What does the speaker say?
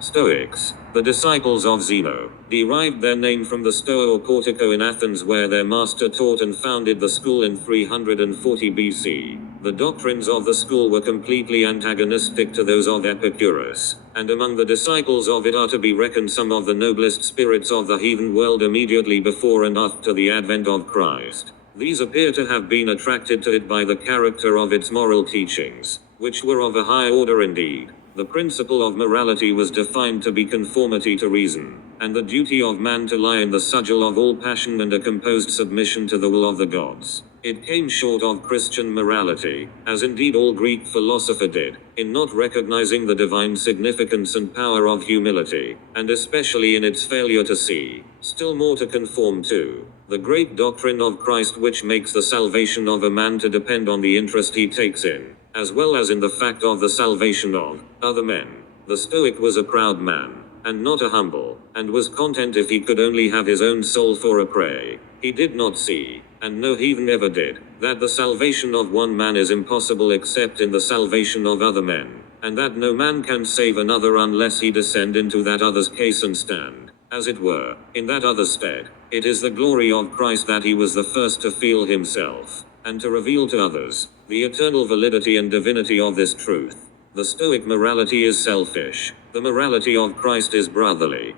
Stoics, the disciples of Zeno, derived their name from the Stoa or portico in Athens where their master taught and founded the school in 340 BC. The doctrines of the school were completely antagonistic to those of Epicurus, and among the disciples of it are to be reckoned some of the noblest spirits of the heathen world immediately before and after the advent of Christ. These appear to have been attracted to it by the character of its moral teachings, which were of a high order indeed. The principle of morality was defined to be conformity to reason, and the duty of man to lie in the sigil of all passion and a composed submission to the will of the gods. It came short of Christian morality, as indeed all Greek philosophy did, in not recognizing the divine significance and power of humility, and especially in its failure to see, still more to conform to, the great doctrine of Christ, which makes the salvation of a man to depend on the interest he takes in, as well as in the fact of the salvation of other men. The Stoic was a proud man, and not a humble, and was content if he could only have his own soul for a prey. He did not see, and no heathen ever did, that the salvation of one man is impossible except in the salvation of other men, and that no man can save another unless he descend into that other's case and stand, as it were, in that other's stead. It is the glory of Christ that he was the first to feel himself, and to reveal to others, the eternal validity and divinity of this truth. The Stoic morality is selfish. The morality of Christ is brotherly.